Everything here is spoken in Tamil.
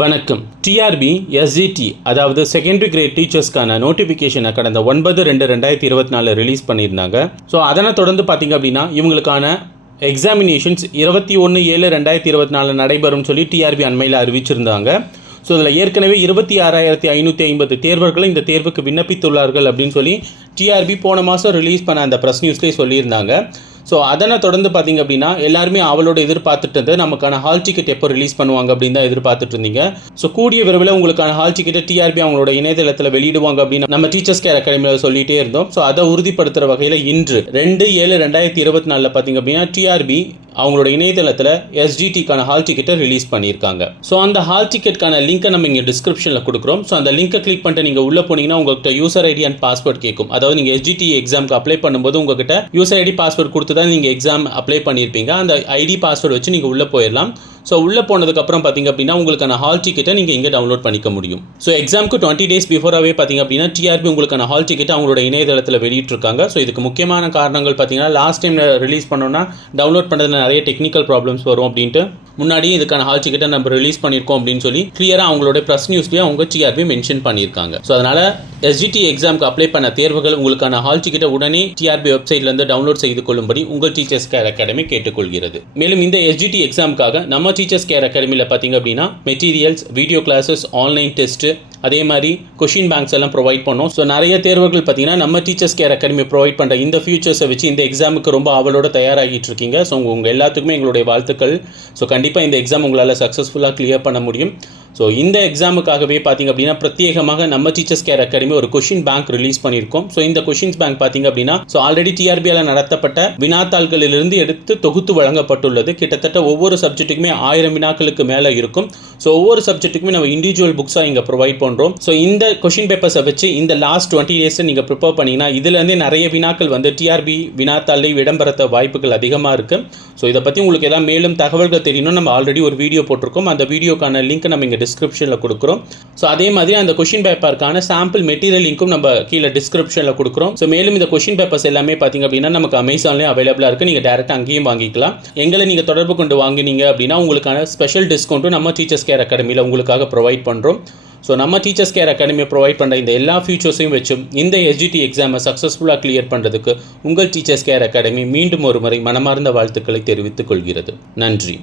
வணக்கம். டிஆர்பி எஸ்ஜிடி அதாவது செகண்டரி கிரேட் டீச்சர்ஸ்க்கான நோட்டிஃபிகேஷனை கடந்த 9/2/2024 ரிலீஸ் பண்ணியிருந்தாங்க. ஸோ அதனை தொடர்ந்து பார்த்தீங்க அப்படின்னா இவங்களுக்கான எக்ஸாமினேஷன்ஸ் 21/7/2024 நடைபெறும் சொல்லி டிஆர்பி அண்மையில் அறிவிச்சிருந்தாங்க. ஸோ இதில் ஏற்கனவே 26,550 தேர்வர்கள் இந்த தேர்வுக்கு விண்ணப்பித்துள்ளார்கள் அப்படின்னு சொல்லி டிஆர்பி போன மாதம் ரிலீஸ் பண்ண அந்த ப்ரெஸ் நியூஸ்லேயே சொல்லியிருந்தாங்க. ஸோ அதனை தொடர்ந்து பார்த்திங்க அப்படின்னா எல்லாருமே அவளோட எதிர்பார்த்துட்டு நமக்கான ஹால் டிக்கெட் எப்போ ரிலீஸ் பண்ணுவாங்க அப்படின்னு தான் எதிர்பார்த்துட்டு இருந்தீங்க. ஸோ கூடிய விரைவில் உங்களுக்கான ஹால் டிக்கெட்டை டிஆர்பி அவங்களோட இணையதளத்தில் வெளியிடுவாங்க அப்படின்னு நம்ம டீச்சர்ஸ் கேர் அகாடமியில் சொல்லிகிட்டே இருந்தோம். ஸோ அதை உறுதிப்படுத்துகிற வகையில் இன்று 2/7/2024 பார்த்திங்க அப்படின்னா டிஆர்பி அவங்களோட இணையதளத்தில் எஸ்ஜிடிக்கான ஹால் டிக்கெட்டை ரிலீஸ் பண்ணியிருக்காங்க. ஸோ அந்த ஹால் டிக்கெட்டுக்கான லிங்க்கை நம்ம இங்கே டிஸ்கிரிப்ஷனில் கொடுக்குறோம். ஸோ அந்த லிங்கை கிளிக் பண்ணிட்டு நீங்கள் உள்ளே போனீங்கன்னா உங்கள்கிட்ட யூசர் ஐடி அண்ட் பாஸ்வேர்ட் கேட்கும். அதாவது நீங்கள் எஸ்ஜிடி எக்ஸாமுக்கு அப்ளை பண்ணும்போது உங்கள்கிட்ட யூசர் ஐடி பாஸ்வேர்ட் கொடுத்து தான் நீங்கள் எக்ஸாம் அப்ளை பண்ணியிருப்பீங்க. அந்த ஐடி பாஸ்வேர்டு வச்சு நீங்கள் உள்ளே போயிடலாம். ஸோ உள்ளே போனதுக்கப்புறம் பார்த்திங்க அப்படின்னா உங்களுக்கான ஹால் டிக்கெட்டை நீங்கள் இங்கே டவுன்லோட் பண்ணிக்க முடியும். ஸோ எக்ஸாமுக்கு 20 days பிஃபோராகவே பார்த்திங்க அப்படின்னா டிஆர்பி உங்களுக்கான ஹால் டிக்கெட்டை அவங்களோட இணையதளத்தில் வெளியிட்டிருக்காங்க. ஸோ இதுக்கு முக்கியமான காரணங்கள் பார்த்திங்கன்னா லாஸ்ட் டைம் ரிலீஸ் பண்ணோன்னா டவுன்லோட் பண்ணுறதுல நிறைய டெக்னிக்கல் ப்ராப்ளம்ஸ் வரும் அப்படின்ட்டு முன்னாடியே இதுக்கான ஹால் டிக்கெட்டை நம்ம ரிலீஸ் பண்ணியிருக்கோம் அப்படின்னு சொல்லி கிளியராக அவங்களோட ப்ரெஸ் நியூஸ்லேயே அவங்க டிஆர்பி மென்ஷன் பண்ணியிருக்காங்க. ஸோ அதனால் எஸ்ஜிடி எக்ஸாமுக்கு அப்ளை பண்ண தேர்வுகள் உங்களுக்கான ஹால் டிக்கெட்டை உடனே டிஆர்பி வெப்சைட்லேருந்து டவுன்லோட் செய்து கொள்ளும்படி உங்கள் டீச்சர்ஸ் கேர் அகாடமி கேட்டுக்கொள்கிறது. மேலும் இந்த எஸ்ஜிடி எக்ஸாமுக்காக நம்ம டீச்சர்ஸ் கேர் அகாடமியில் பார்த்திங்க அப்படின்னா materials, video classes, online test, அதே மாதிரி கொஷின் பேங்க்ஸ் எல்லாம் ப்ரொவைட் பண்ணோம். ஸோ நிறைய தேர்வுகள் பார்த்தீங்கன்னா நம்ம டீச்சர்ஸ் கேர் அகாடமி ப்ரொவைட் பண்ணுற இந்த ஃபியூச்சர்ஸை வச்சு இந்த எக்ஸாமுக்கு ரொம்ப ஆவலோட தயாராகிட்டு இருக்கீங்க. ஸோ உங்கள் எல்லாத்துக்குமே எங்களுடைய வாழ்த்துக்கள். ஸோ கண்டிப்பாக இந்த எக்ஸாம் உங்களால் சக்ஸஸ்ஃபுல்லாக கிளியர் பண்ண முடியும். ஸோ இந்த எக்ஸாமுக்காகவே பார்த்திங்க அப்படின்னா பிரத்யேகமாக நம்ம டீச்சர்ஸ் கேர் அகாடமி ஒரு கொஷின் பேங்க் ரிலீஸ் பண்ணியிருக்கோம். ஸோ இந்த கொஷின்ஸ் பேங்க் பார்த்திங்க அப்படின்னா ஸோ ஆல்ரெடி டிஆர்பியால் நடத்தப்பட்ட வினாத்தாள்களிலிருந்து எடுத்து தொகுத்து வழங்கப்பட்டுள்ளது. கிட்டத்தட்ட ஒவ்வொரு சப்ஜெக்ட்டுக்குமே 1000 வினாக்களுக்கு மேலே இருக்கும். ஸோ ஒவ்வொரு சப்ஜெக்ட்டுக்குமே நம்ம இண்டிவிஜுவல் புக்ஸாக இங்கே ப்ரொவைட் பண்ணுறோம். ஸோ இந்த கொஷின் பேப்பர்ஸை வச்சு இந்த லாஸ்ட் 20 days நீங்கள் ப்ரிப்பேர் பண்ணிங்கன்னா இதுலேருந்தே நிறைய வினாக்கள் வந்து டிஆர்பி வினாத்தாளில் இடம்பெறத்த வாய்ப்புகள் அதிகமாக இருக்குது. ஸோ இதை பற்றி உங்களுக்கு ஏதாவது மேலும் தகவல்கள் தெரியணும், நம்ம ஆல்ரெடி ஒரு வீடியோ போட்டிருக்கோம். அந்த வீடியோக்கான லிங்க் நம்ம இங்கே டிஸ்கிரிப்ஷனில் கொடுக்குறோம். ஸோ அதே மாதிரி அந்த கொஷின் பேப்பருக்கான சாம்பிள் மெட்டீரியல் லிங்க்கும் நம்ம கீழே டிஸ்கிரிப்ஷனில் கொடுக்குறோம். ஸோ மேலும் இந்த கொஷின் பேப்பர்ஸ் எல்லாமே பார்த்திங்க அப்படின்னா நமக்கு அமேசான்லேயும் அவைலபிளாக இருக்குது. நீங்கள் டேரெக்டாக அங்கேயும் வாங்கிக்கலாம். எங்களை நீங்கள் தொடர்பு கொண்டு வாங்கினீங்க அப்படின்னா உங்களுக்கான ஸ்பெஷல் டிஸ்கவுண்ட்டும் நம்ம டீச்சர்ஸ் கேர் அகாடமியில் உங்களுக்காக ப்ரொவைட் பண்ணுறோம். ஸோ நம்ம டீச்சர்ஸ் கேர் அகாடமியை ப்ரொவைட் பண்ணுற இந்த எல்லா ஃபியூச்சர்ஸையும் வச்சு இந்த எஸ்ஜிடி எக்ஸாமை சக்ஸஸ்ஃபுல்லாக கிளியர் பண்ணுறதுக்கு உங்கள் டீச்சர்ஸ் கேர் அகாடமி மீண்டும் ஒரு முறை மனமார்ந்த வாழ்த்துக்களை தெரிவித்துக் கொள்கிறது. நன்றி.